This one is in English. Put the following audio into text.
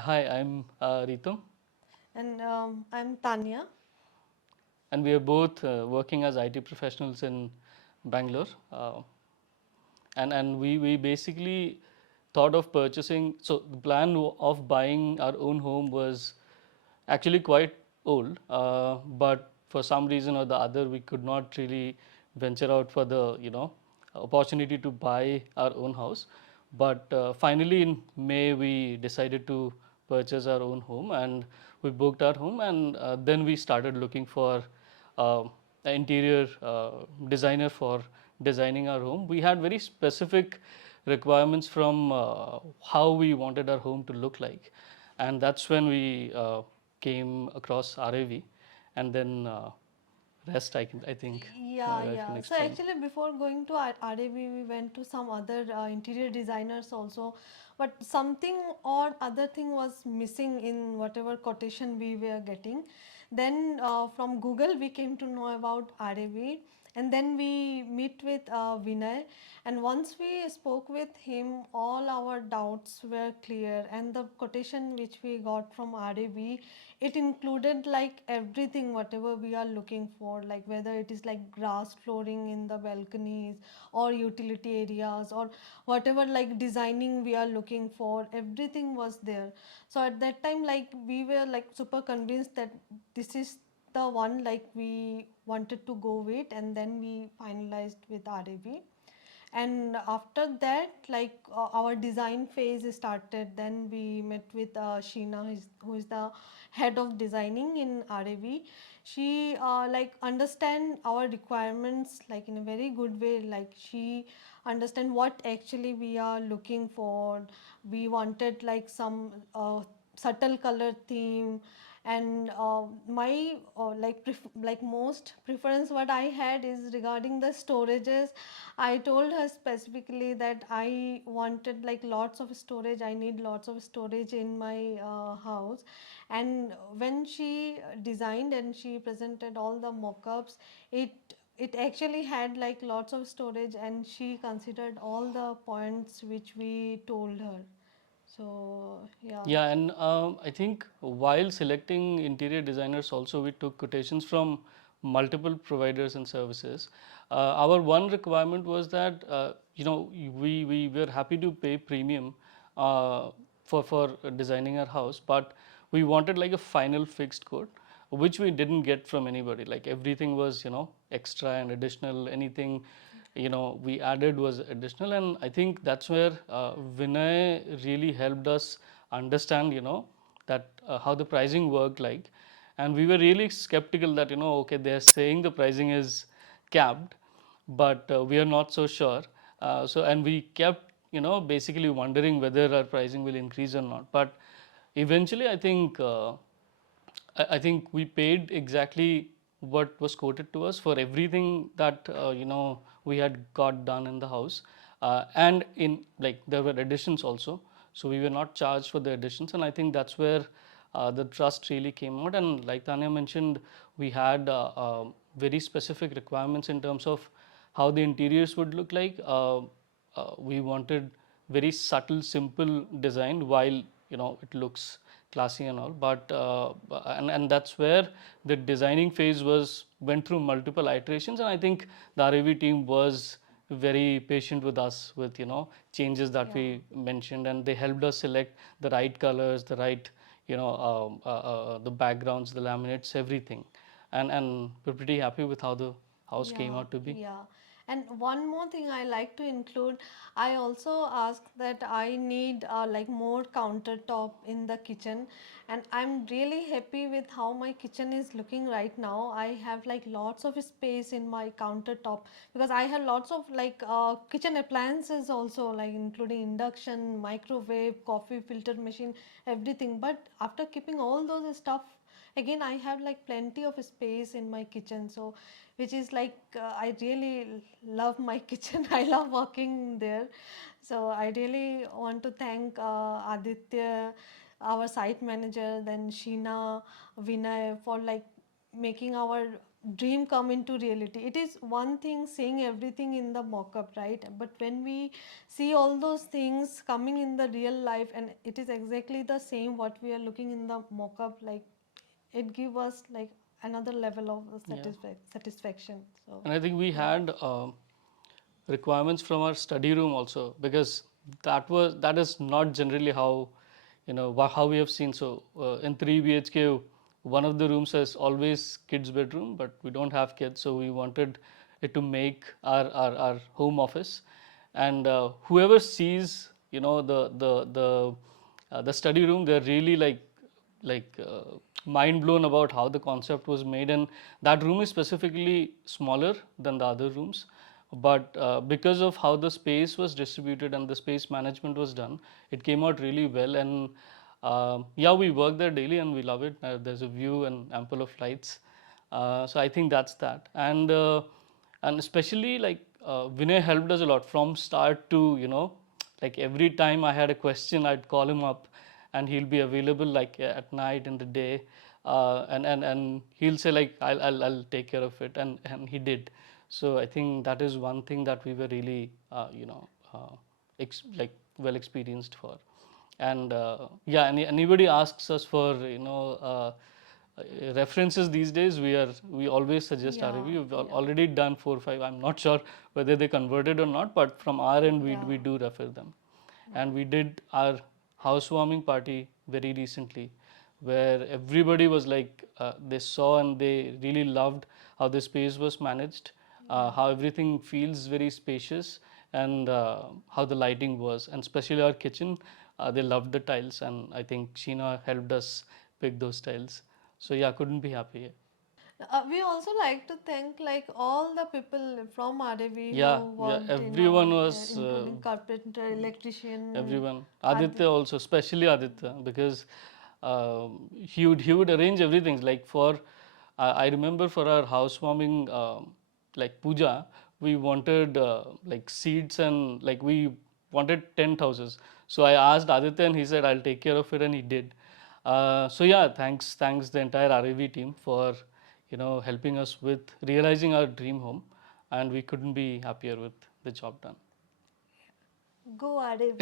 Hi, I'm Reetham, And I'm Tania. and we are both working as IT professionals in Bangalore. And we basically thought of purchasing. So the plan of buying our own home was actually quite old, but for some reason or the other, we could not really venture out for the opportunity to buy our own house. But finally, in May, we decided to purchase our own home, and we booked our home, and then we started looking for uh, an interior designer for designing our home. We had very specific requirements from how we wanted our home to look like, and that's when we came across RAV, and then rest I can So explain. actually, before going to RAV, we went to some other interior designers also. But something or other thing was missing in whatever quotation we were getting. Then from Google, we came to know about RAV. And then we meet with Vinay, and once we spoke with him, all our doubts were clear. And the quotation which we got from RAV, it included like everything whatever we are looking for, like whether it is like grass flooring in the balconies or utility areas or whatever like designing we are looking for, everything was there. So at that time, like we were like super convinced that this is the one like we wanted to go with, and then we finalized with RAV. And after that, like our design phase started. Then we met with Sheena, who is the head of designing in RAV. She like understand our requirements like in a very good way. Like she understand what actually we are looking for. We wanted like some subtle color theme, and my like most preference what I had is regarding the storages. I told her specifically that I wanted like lots of storage. I need lots of storage in my house. And when she designed and she presented all the mock-ups, it actually had like lots of storage, and she considered all the points which we told her. So yeah. Yeah, and I think while selecting interior designers, also we took quotations from multiple providers and services. Our one requirement was that we were happy to pay premium uh, for designing our house, but we wanted like a final fixed quote, which we didn't get from anybody. Like everything was extra and additional. Anything we added was additional, and I think that's where Vinay really helped us understand that how the pricing worked like. And we were really skeptical that okay, they're saying the pricing is capped, but we are not so sure. And we kept basically wondering whether our pricing will increase or not. But eventually I think we paid exactly what was quoted to us for everything that we had got done in the house, and in like there were additions also, so we were not charged for the additions, and I think that's where the trust really came out. And like Tanya mentioned, we had very specific requirements in terms of how the interiors would look like. We wanted very subtle, simple design while it looks classy and all. But and that's where the designing phase went through multiple iterations, and I think the RAV team was very patient with us with changes that Yeah. we mentioned, and they helped us select the right colors, the right the backgrounds, the laminates, everything, and we're pretty happy with how the house came Yeah, out to be. yeah. And one more thing I like to include, I also asked that I need like more countertop in the kitchen, and I'm really happy with how my kitchen is looking right now. I have like lots of space in my countertop because I have lots of like kitchen appliances also, like including induction, microwave, coffee filter machine, everything. But after keeping all those stuff, again I have like plenty of space in my kitchen. So which is like I really love my kitchen. I love working there. So I really want to thank Aditya, our site manager, then Sheena, Vinay, for like making our dream come into reality. It is one thing seeing everything in the mock-up, right? But when we see all those things coming in the real life, and it is exactly the same what we are looking in the mock-up, like it give us like another level of Yeah. satisfaction. So And I think we yeah. had requirements from our study room also, because that is not generally how, how we have seen. So in 3 BHK, one of the rooms has always kids bedroom, but we don't have kids, so we wanted it to make our home office. And whoever sees, the study room, they're really mind blown about how the concept was made. And that room is specifically smaller than the other rooms, but because of how the space was distributed and the space management was done, it came out really well. And yeah, we work there daily and we love it. There's a view and ample of lights. So I think that's that. And especially Vinay helped us a lot from start to, like every time I had a question, I'd call him up and he'll be available like at night, in the day, and he'll say like I'll take care of it, and he did. So I think that is one thing that we were really well experienced for. And yeah, anybody asks us for references these days, we always suggest Yeah, RAV. We've yeah, already done 4 or 5. I'm not sure whether they converted or not, but from our end, yeah. we do refer them. And we did our housewarming party very recently, where everybody was like, they saw and they really loved how the space was managed, how everything feels very spacious, and how the lighting was, and especially our kitchen. They loved the tiles, and I think Sheena helped us pick those tiles. So yeah, couldn't be happier. We also like to thank like all the people from RAV Yeah, who yeah, worked in our, everyone was including carpenter, electrician, and everyone. Adi. Aditya also, especially Aditya, because he would arrange everything. Like for, I remember for our housewarming, like puja, we wanted like seeds, and like we wanted tent houses. So I asked Aditya, and he said I'll take care of it, and he did. So yeah, thanks the entire RAV team for helping us with realizing our dream home, and we couldn't be happier with the job done. Go RAV.